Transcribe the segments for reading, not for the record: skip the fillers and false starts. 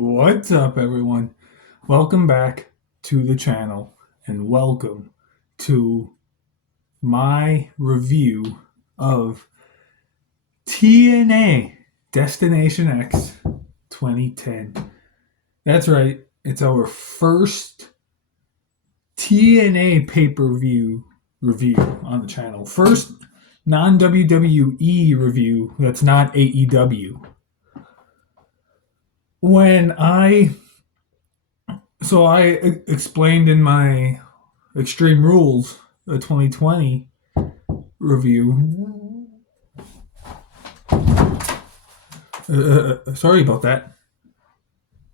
What's up, everyone? Welcome back to the channel and welcome to my review of TNA Destination X 2010. That's right, it's our first TNA pay per view review on the channel. First non WWE review that's not AEW. When I So I explained in my Extreme Rules, the 2020 review. Sorry about that.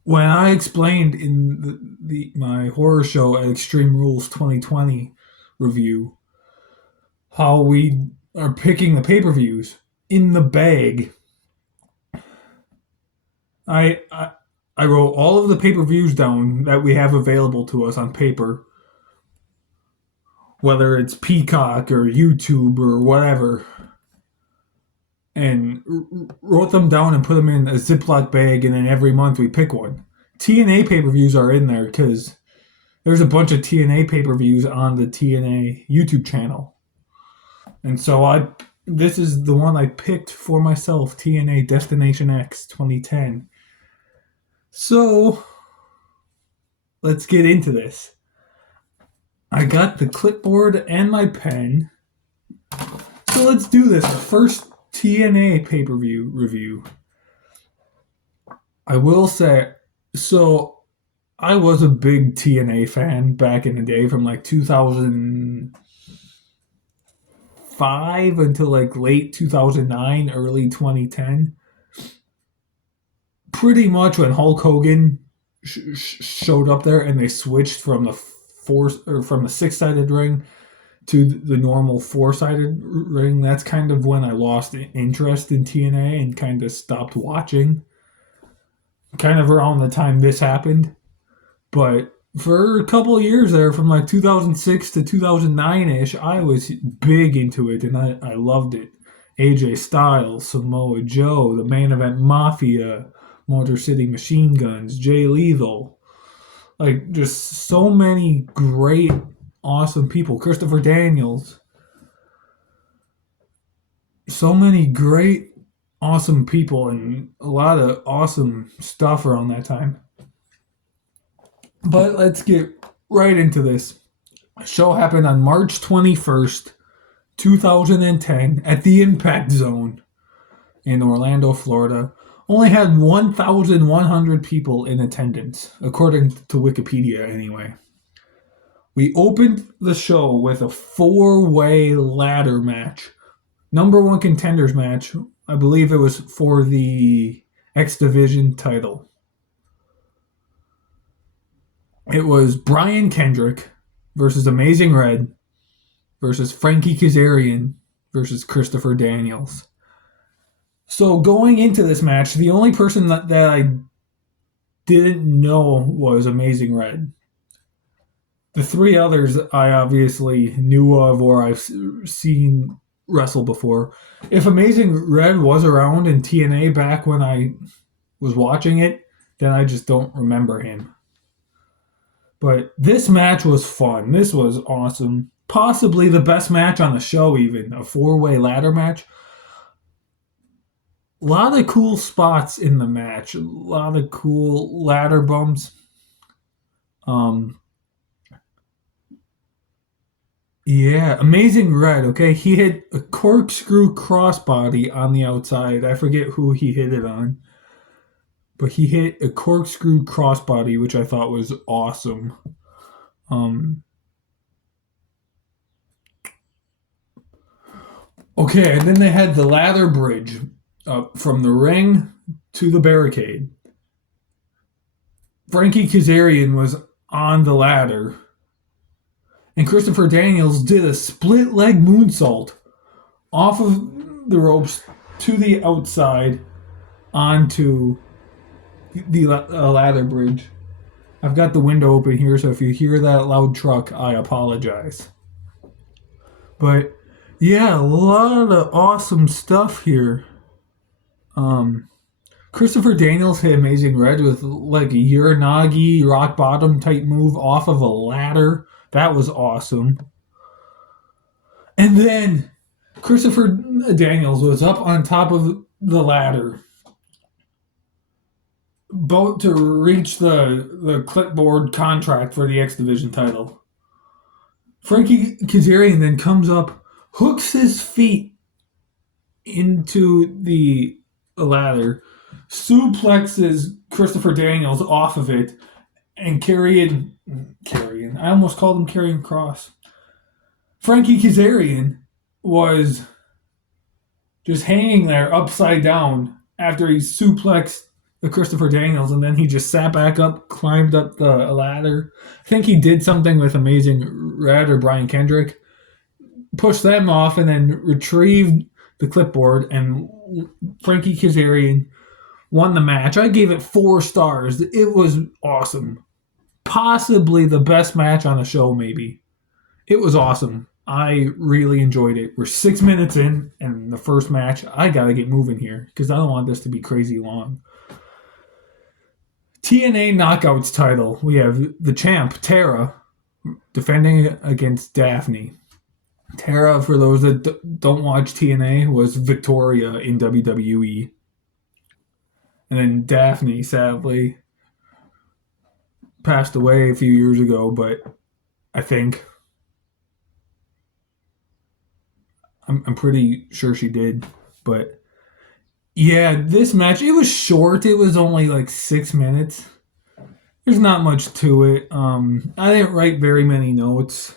When I explained in my horror show at Extreme Rules 2020 review how we are picking the pay-per-views in the bag, I wrote all of the pay-per-views down that we have available to us on paper, whether it's Peacock or YouTube or whatever, and wrote them down and put them in a Ziploc bag, and then every month we pick one. TNA pay-per-views are in there because there's a bunch of TNA pay-per-views on the TNA YouTube channel. And so this is the one I picked for myself, TNA Destination X 2010. So let's get into this. I got the clipboard and my pen. So let's do this. The first TNA pay-per-view review. I will say, so I was a big TNA fan back in the day from like 2005 until like late 2009, early 2010. Pretty much when Hulk Hogan showed up there and they switched from the six-sided ring to the normal four-sided ring, that's kind of when I lost interest in TNA and kind of stopped watching. Kind of around the time this happened. But for a couple of years there, from like 2006 to 2009-ish, I was big into it and I loved it. AJ Styles, Samoa Joe, the Main Event Mafia, Motor City Machine Guns, Jay Lethal. Like, just so many great, awesome people. Christopher Daniels. So many great, awesome people and a lot of awesome stuff around that time. But let's get right into this. The show happened on March 21st, 2010 at the Impact Zone in Orlando, Florida. Only had 1,100 people in attendance, according to Wikipedia anyway. We opened the show with a four-way ladder match. Number one contenders match. I believe it was for the X Division title. It was Brian Kendrick versus Amazing Red versus Frankie Kazarian versus Christopher Daniels. So going into this match, the only person that I didn't know was Amazing Red. The three others I obviously knew of or I've seen wrestle before. If Amazing Red was around in TNA back when I was watching it, then I just don't remember him. But this match was fun. This was awesome. Possibly the best match on the show even. A four-way ladder match. A lot of cool spots in the match. A lot of cool ladder bumps. Yeah, Amazing Red, okay? He hit a corkscrew crossbody on the outside. I forget who he hit it on. But he hit a corkscrew crossbody, which I thought was awesome. Okay, and then they had the ladder bridge from the ring to the barricade. Frankie Kazarian was on the ladder. And Christopher Daniels did a split leg moonsault off of the ropes to the outside onto the ladder bridge. I've got the window open here, so if you hear that loud truck, I apologize. But yeah, a lot of awesome stuff here. Christopher Daniels hit Amazing Red with like a Uranagi rock bottom type move off of a ladder. That was awesome. And then Christopher Daniels was up on top of the ladder, about to reach the clipboard contract for the X Division title. Frankie Kazarian then comes up, hooks his feet into the ladder, suplexes Christopher Daniels off of it, and carrying. I almost called him Karrion Kross. Frankie Kazarian was just hanging there upside down after he suplexed the Christopher Daniels, and then he just sat back up, climbed up the ladder. I think he did something with Amazing Red or Brian Kendrick, pushed them off, and then retrieved the clipboard, and Frankie Kazarian won the match. I gave it 4 stars. It was awesome. Possibly the best match on the show, maybe. It was awesome. I really enjoyed it. We're 6 minutes in, and the first match, I gotta get moving here because I don't want this to be crazy long. TNA Knockouts title. We have the champ, Tara, defending against Daphne. Tara, for those that don't watch TNA, was Victoria in WWE. And then Daphne, sadly, passed away a few years ago, but I think I'm pretty sure she did. But yeah, this match, it was short. It was only like 6 minutes. There's not much to it. I didn't write very many notes.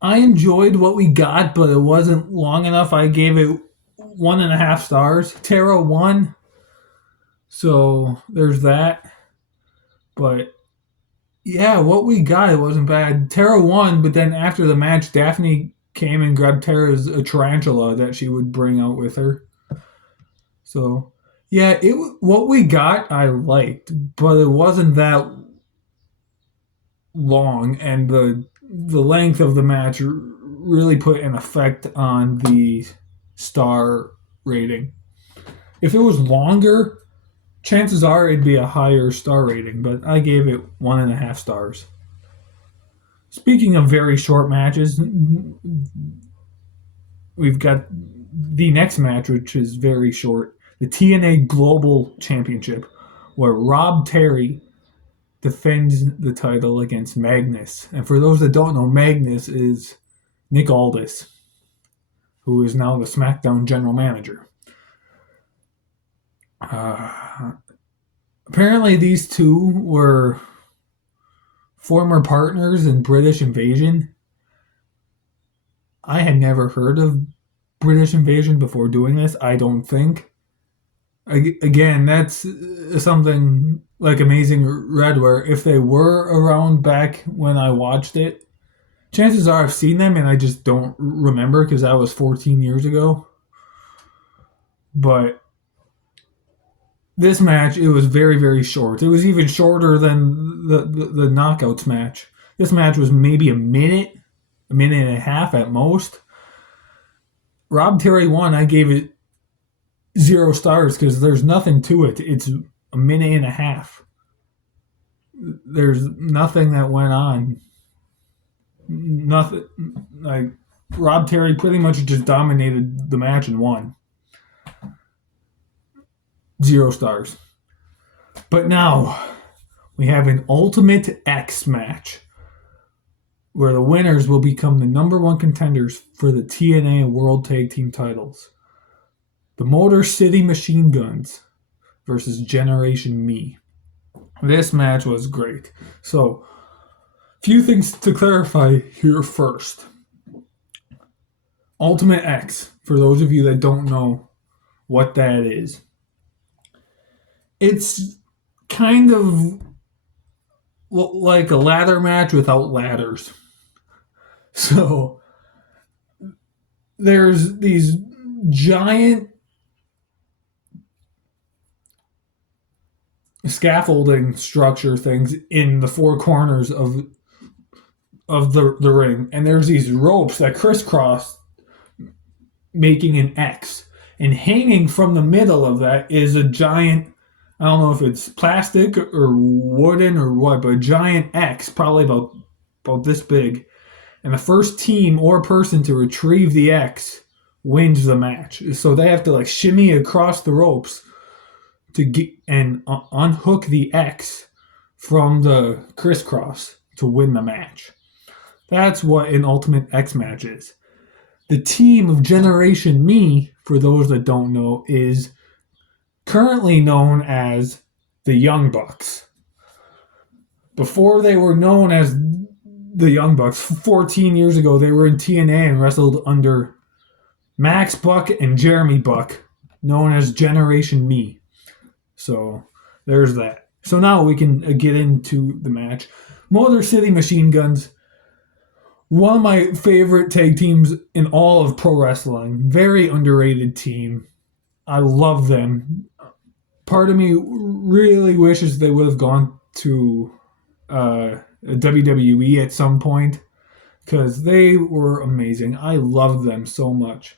I enjoyed what we got, but it wasn't long enough. I gave it 1.5 stars. Tara won. So there's that. But yeah, what we got, it wasn't bad. Tara won, but then after the match, Daphne came and grabbed Tara's a tarantula that she would bring out with her. So yeah, what we got I liked, but it wasn't that long, and the length of the match really put an effect on the star rating. If it was longer, chances are it'd be a higher star rating, but I gave it 1.5 stars. Speaking of very short matches, we've got the next match, which is very short. The TNA Global Championship, where Rob Terry defends the title against Magnus. And for those that don't know, Magnus is Nick Aldis, who is now the SmackDown general manager. Apparently, these two were former partners in British Invasion. I had never heard of British Invasion before doing this, I don't think. Again, that's something like Amazing Red, where if they were around back when I watched it, chances are I've seen them and I just don't remember because that was 14 years ago. But this match, it was very, very short. It was even shorter than the Knockouts match. This match was maybe a minute and a half at most. Rob Terry won. I gave it 0 stars because there's nothing to it. It's a minute and a half. There's nothing that went on. Nothing. Like, Rob Terry pretty much just dominated the match and won. 0 stars. But now we have an Ultimate X match where the winners will become the number 1 contenders for the TNA World Tag Team titles. The Motor City Machine Guns versus Generation Me. This match was great. So, few things to clarify here first. Ultimate X, for those of you that don't know what that is. It's kind of like a ladder match without ladders. So, there's these giant scaffolding structure things in the 4 corners of the ring, and there's these ropes that crisscross, making an X. And hanging from the middle of that is a giant, I don't know if it's plastic or wooden or what, but a giant X, probably about this big. And the first team or person to retrieve the X wins the match. So they have to like shimmy across the ropes to get and unhook the X from the crisscross to win the match. That's what an Ultimate X match is. The team of Generation Me, for those that don't know, is currently known as the Young Bucks. Before they were known as the Young Bucks, 14 years ago, they were in TNA and wrestled under Max Buck and Jeremy Buck, known as Generation Me. So there's that. So now we can get into the match. Motor City Machine Guns, one of my favorite tag teams in all of pro wrestling. Very underrated team. I love them. Part of me really wishes they would have gone to WWE at some point because they were amazing. I loved them so much.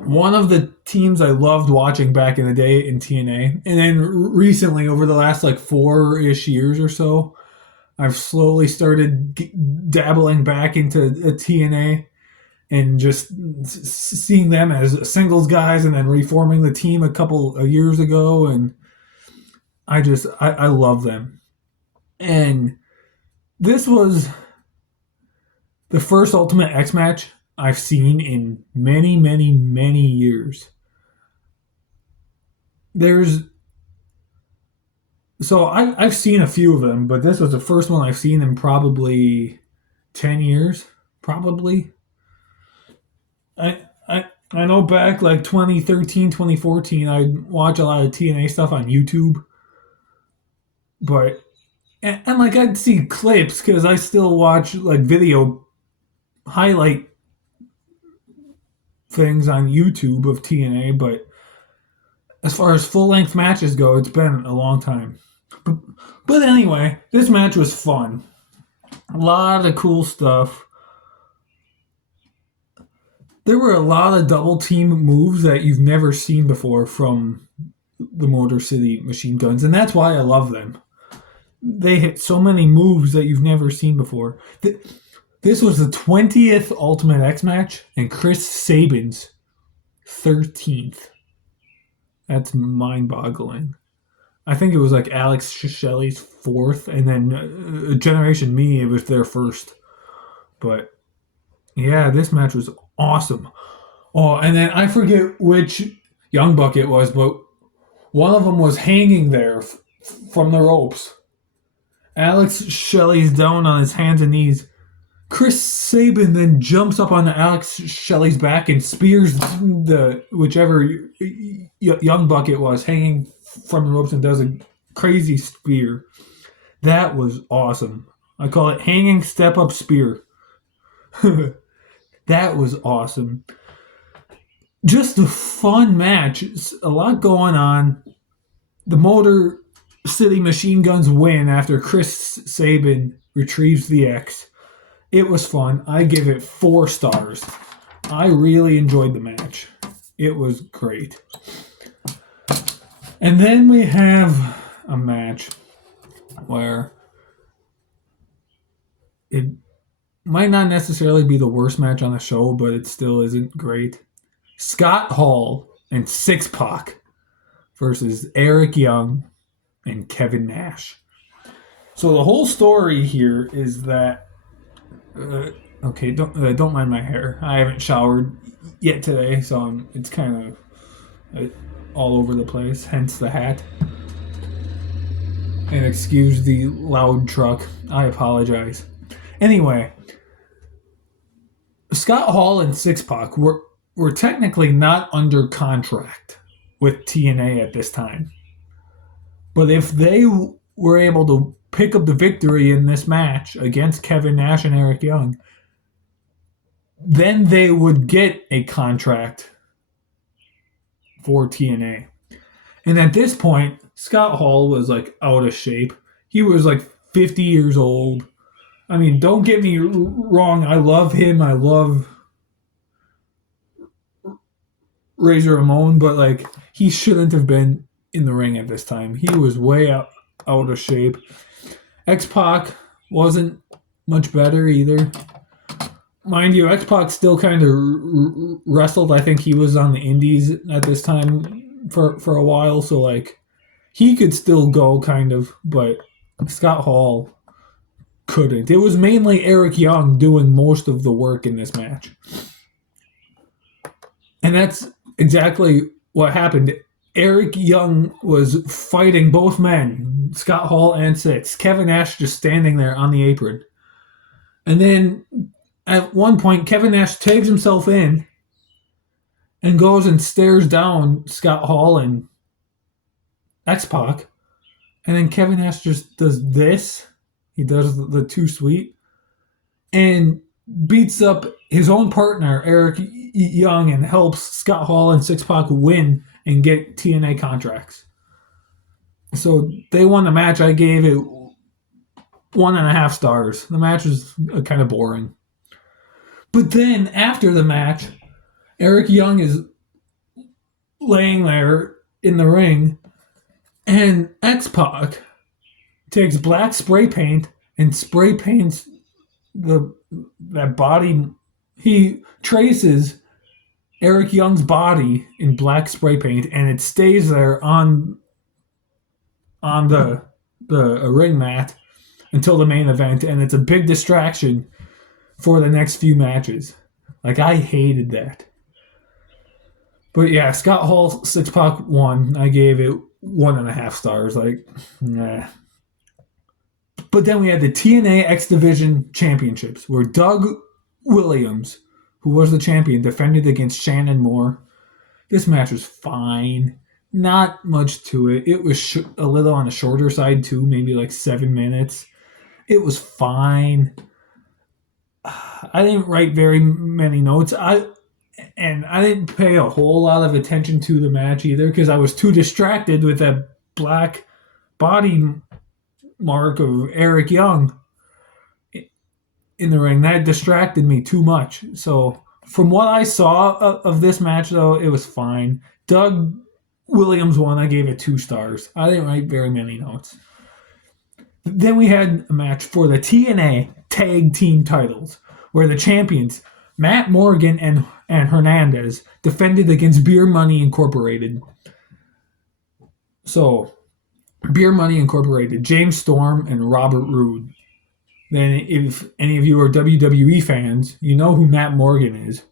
One of the teams I loved watching back in the day in TNA, and then recently over the last like 4-ish years or so, I've slowly started dabbling back into TNA and just seeing them as singles guys and then reforming the team a couple of years ago. And I love them. And this was the first Ultimate X match I've seen in many, many, many years. I've seen a few of them, but this was the first one I've seen in probably 10 years, probably. I know back like 2013, 2014, I'd watch a lot of TNA stuff on YouTube, but and like I'd see clips because I still watch like video highlight things on YouTube of TNA, but as far as full length matches go, it's been a long time. But anyway, this match was fun. A lot of cool stuff. There were a lot of double team moves that you've never seen before from the Motor City Machine Guns, and that's why I love them. They hit so many moves that you've never seen before. This was the 20th Ultimate X match and Chris Sabin's 13th. That's mind-boggling. I think it was like Alex Shelley's 4th, and then Generation Me, it was their first. But yeah, this match was awesome. Oh, and then I forget which Young Buck it was, but one of them was hanging there from the ropes. Alex Shelley's down on his hands and knees. Chris Sabin then jumps up on Alex Shelley's back and spears the whichever Young Buck it was hanging from the ropes and does a crazy spear. That was awesome. I call it hanging step up spear. That was awesome. Just a fun match. It's a lot going on. The Motor City Machine Guns win after Chris Sabin retrieves the X. It was fun. I give it 4 stars. I really enjoyed the match. It was great. And then we have a match where it might not necessarily be the worst match on the show, but it still isn't great. Scott Hall and Six Pac versus Eric Young and Kevin Nash. So the whole story here is that okay, don't mind my hair. I haven't showered yet today, so it's kind of all over the place. Hence the hat. And excuse the loud truck. I apologize. Anyway, Scott Hall and Six Pac were technically not under contract with TNA at this time. But if they were able to pick up the victory in this match against Kevin Nash and Eric Young, then they would get a contract for TNA. And at this point, Scott Hall was like out of shape. He was like 50 years old. I mean, don't get me wrong. I love him. I love Razor Ramon, but like he shouldn't have been in the ring at this time. He was way out of shape. X Pac wasn't much better either. Mind you, X Pac still kind of wrestled. I think he was on the Indies at this time for a while, so like he could still go kind of, but Scott Hall couldn't. It was mainly Eric Young doing most of the work in this match. And that's exactly what happened. Eric Young was fighting both men, Scott Hall and Six. Kevin Nash just standing there on the apron. And then at one point, Kevin Nash tags himself in and goes and stares down Scott Hall and X Pac. And then Kevin Nash just does this. He does the too sweet and beats up his own partner, Eric Young, and helps Scott Hall and Six Pac win and get TNA contracts. So they won the match. I gave it 1.5 stars. The match was kind of boring. But then after the match, Eric Young is laying there in the ring, and X Pac takes black spray paint and spray paints that body. He traces Eric Young's body in black spray paint, and it stays there on the ring mat until the main event, and it's a big distraction for the next few matches. Like, I hated that. But yeah, Scott Hall, Six Pac won. I gave it 1.5 stars. Like, nah. But then we had the TNA X Division Championships, where Doug Williams, who was the champion, defended against Shannon Moore. This match was fine. Not much to it. It was a little on the shorter side, too, maybe like 7 minutes. It was fine. I didn't write very many notes. I didn't pay a whole lot of attention to the match either because I was too distracted with that black body mark of Eric Young in the ring. That distracted me too much. So from what I saw of this match, though, it was fine. Doug Williams won. I gave it 2 stars. I didn't write very many notes. Then we had a match for the TNA Tag Team titles, where the champions, Matt Morgan and Hernandez, defended against Beer Money Incorporated. So, Beer Money Incorporated, James Storm and Robert Roode. Then, if any of you are WWE fans, you know who Matt Morgan is.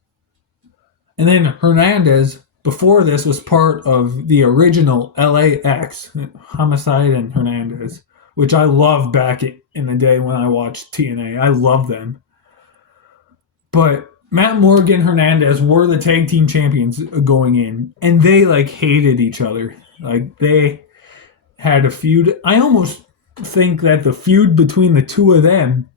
And then Hernandez, before this, was part of the original LAX, Homicide and Hernandez, which I loved back in the day when I watched TNA. I loved them. But Matt Morgan and Hernandez were the tag team champions going in, and they like hated each other. Like, they had a feud. I almost think that the feud between the two of them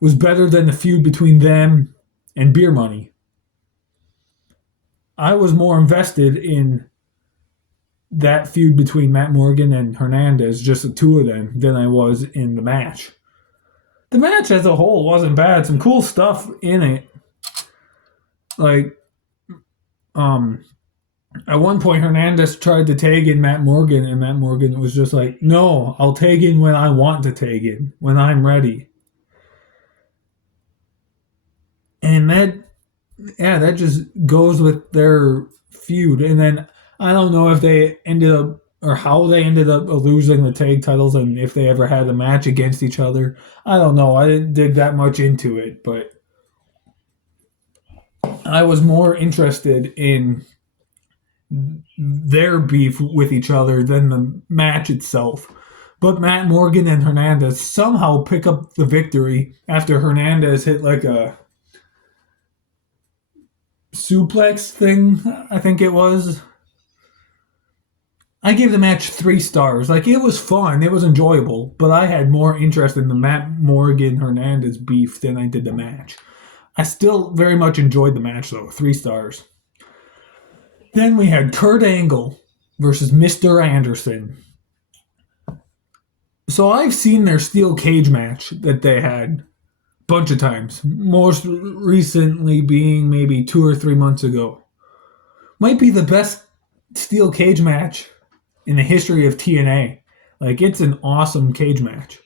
was better than the feud between them and Beer Money. I was more invested in that feud between Matt Morgan and Hernandez, just the two of them, than I was in the match. The match as a whole wasn't bad. Some cool stuff in it. Like, at one point, Hernandez tried to tag in Matt Morgan, and Matt Morgan was just like, no, I'll tag in when I want to tag in, when I'm ready. And that just goes with their feud. And then I don't know if they ended up, or how they ended up losing the tag titles, and if they ever had a match against each other. I don't know. I didn't dig that much into it, but I was more interested in their beef with each other than the match itself. But Matt Morgan and Hernandez somehow pick up the victory after Hernandez hit like a suplex thing, I think it was. I gave the match 3 stars. Like, it was fun, it was enjoyable, but I had more interest in the Matt Morgan Hernandez beef than I did the match. I still very much enjoyed the match, though. 3 stars. Then we had Kurt Angle versus Mr. Anderson. So I've seen their steel cage match that they had a bunch of times. Most recently being maybe 2 or 3 months ago, might be the best steel cage match in the history of TNA. Like, it's an awesome cage match.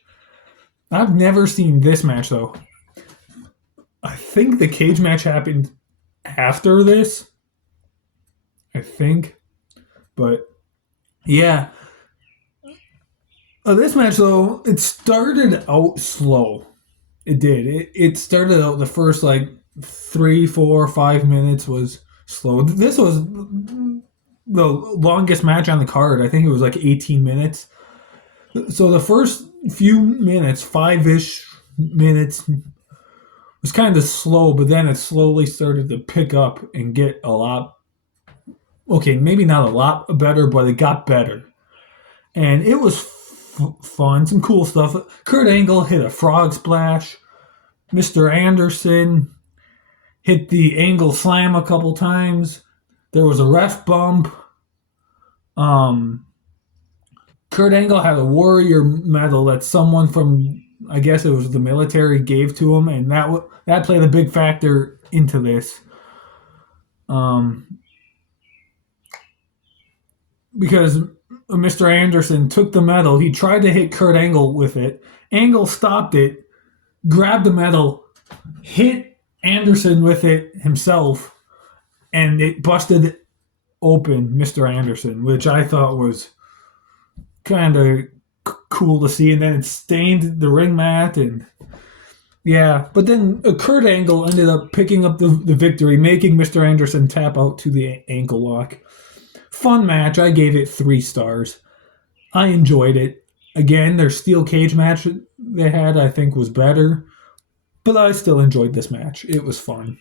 I've never seen this match, though. I think the cage match happened after this. I think. But, yeah. This match, though, it started out slow. It did. It started out the first, like, 3, 4, 5 minutes was slow. This was the longest match on the card. I think it was like 18 minutes. So the first few minutes, 5-ish minutes, was kind of slow, but then it slowly started to pick up and get a lot. Okay, maybe not a lot better, but it got better, and it was fun. Some cool stuff. Kurt Angle hit a frog splash. Mr. Anderson hit the Angle slam a couple times. There was a ref bump. Kurt Angle had a warrior medal that someone from, I guess it was the military, gave to him, and that played a big factor into this. Because Mr. Anderson took the medal, he tried to hit Kurt Angle with it. Angle stopped it, grabbed the medal, hit Anderson with it himself, and it busted open Mr. Anderson, which I thought was kind of cool to see. And then it stained the ring mat, and yeah. But then Kurt Angle ended up picking up the victory, making Mr. Anderson tap out to the ankle lock. Fun match. I gave it 3 stars. I enjoyed it. Again, their steel cage match they had, I think, was better. But I still enjoyed this match. It was fun.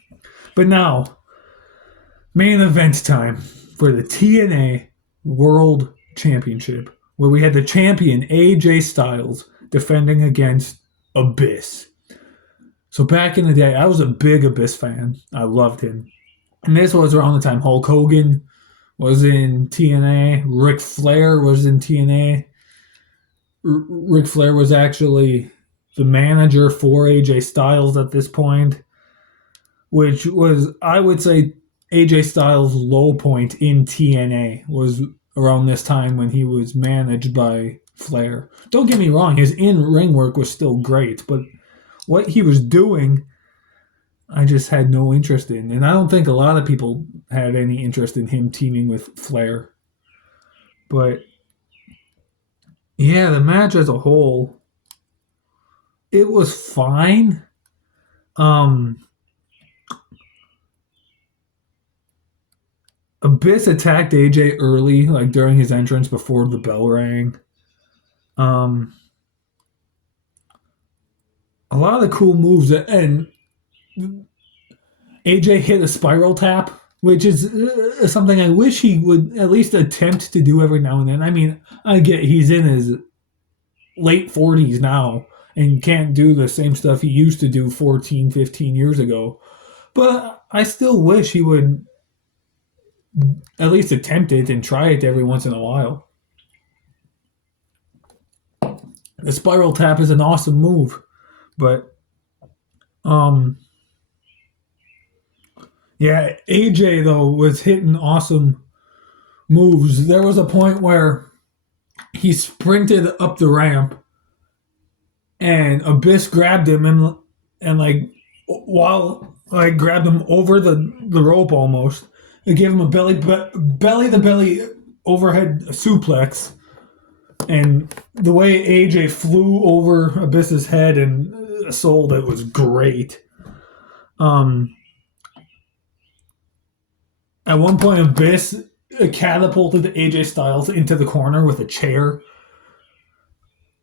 But now, main event time for the TNA World Championship, where we had the champion AJ Styles defending against Abyss. So back in the day, I was a big Abyss fan. I loved him. And this was around the time Hulk Hogan was in TNA. Ric Flair was in TNA. Ric Flair was actually the manager for AJ Styles at this point, which was, I would say, AJ Styles' low point in TNA was around this time when he was managed by Flair. Don't get me wrong, his in-ring work was still great, but what he was doing, I just had no interest in. And I don't think a lot of people had any interest in him teaming with Flair. But yeah, the match as a whole, it was fine. Abyss attacked AJ early, like during his entrance before the bell rang. A lot of the cool moves, and AJ hit a spiral tap, which is something I wish he would at least attempt to do every now and then. I mean, I get he's in his late 40s now and can't do the same stuff he used to do 14, 15 years ago. But I still wish he would at least attempt it and try it every once in a while. The spiral tap is an awesome move, but yeah, AJ though was hitting awesome moves. There was a point where he sprinted up the ramp and Abyss grabbed him and like while like grabbed him over the rope almost. It gave him a belly to belly overhead suplex, and the way AJ flew over Abyss's head and sold it was great. At one point, Abyss catapulted AJ Styles into the corner with a chair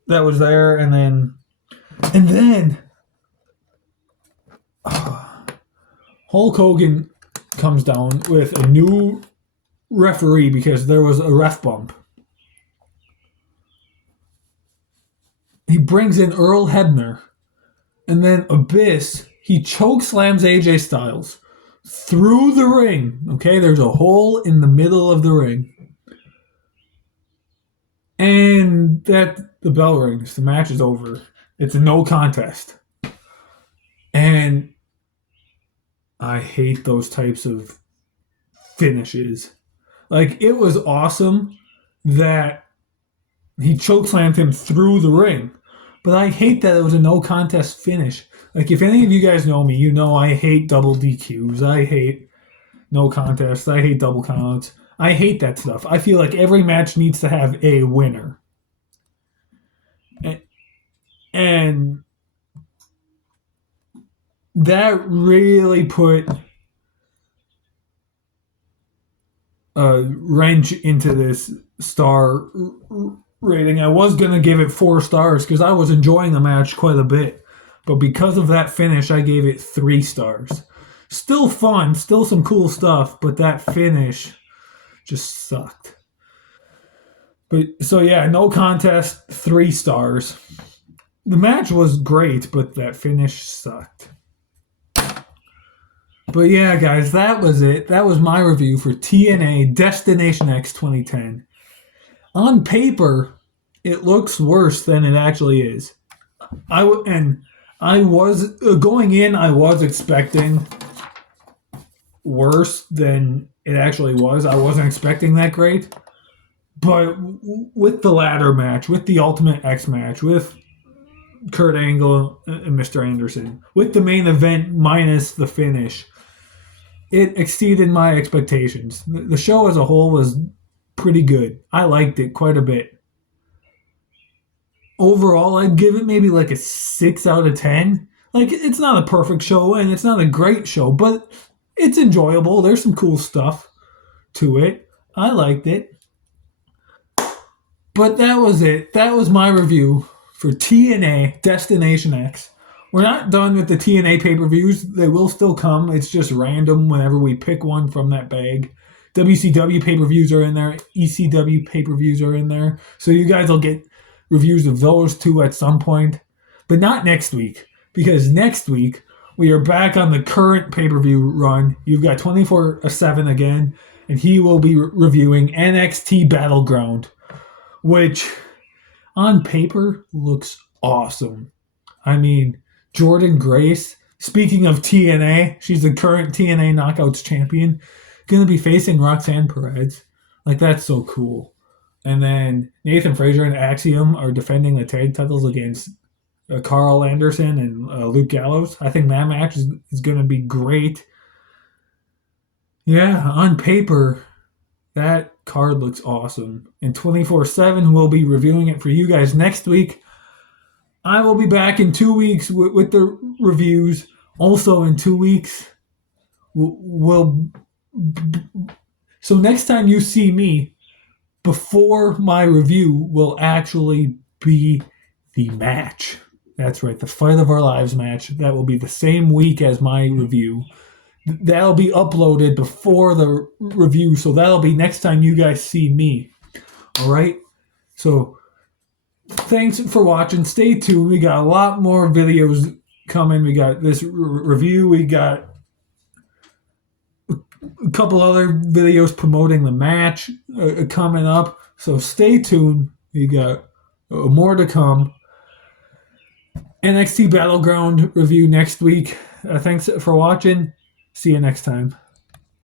that was there, and then Hulk Hogan comes down with a new referee because there was a ref bump. He brings in Earl Hebner, and then Abyss, he choke slams AJ Styles through the ring. Okay, there's a hole in the middle of the ring. And that the bell rings. The match is over. It's a no contest. And I hate those types of finishes. Like, it was awesome that he chokeslammed him through the ring. But I hate that it was a no contest finish. Like, if any of you guys know me, you know I hate double DQs. I hate no contests. I hate double counts. I hate that stuff. I feel like every match needs to have a winner. And that really put a wrench into this star rating. I was going to give it 4 stars because I was enjoying the match quite a bit. But because of that finish, I gave it 3 stars. Still fun, still some cool stuff, but that finish just sucked. But so yeah, no contest, 3 stars. The match was great, but that finish sucked. But yeah, guys, that was it. That was my review for TNA Destination X 2010. On paper, it looks worse than it actually is. I was going in. I was expecting worse than it actually was. I wasn't expecting that great. But with the ladder match, with the Ultimate X match, with Kurt Angle and Mr. Anderson, with the main event minus the finish, it exceeded my expectations. The show as a whole was pretty good. I liked it quite a bit. Overall, I'd give it maybe like a 6 out of 10. Like, it's not a perfect show and it's not a great show, but it's enjoyable. There's some cool stuff to it. I liked it. But that was it. That was my review for TNA Destination X. We're not done with the TNA pay-per-views. They will still come. It's just random whenever we pick one from that bag. WCW pay-per-views are in there. ECW pay-per-views are in there. So you guys will get reviews of those two at some point. But not next week. Because next week, we are back on the current pay-per-view run. You've got 24/7 again. And he will be reviewing NXT Battleground, which on paper looks awesome. I mean, Jordan Grace, speaking of TNA, she's the current TNA Knockouts champion, going to be facing Roxanne Perez. Like, that's so cool. And then Nathan Frazier and Axiom are defending the tag titles against Carl Anderson and Luke Gallows. I think that match is going to be great. Yeah, on paper, that card looks awesome. And 24/7, we'll be reviewing it for you guys next week. I will be back in 2 weeks with the reviews. Also in 2 weeks, so next time you see me, before my review will actually be the match. That's right, the Fight of Our Lives match. That will be the same week as my review. That'll be uploaded before the review, so that'll be next time you guys see me. All right? So thanks for watching. Stay tuned. We got a lot more videos coming. We got this review. We got a couple other videos promoting the match coming up. So stay tuned. We got more to come. NXT Battleground review next week. Thanks for watching. See you next time.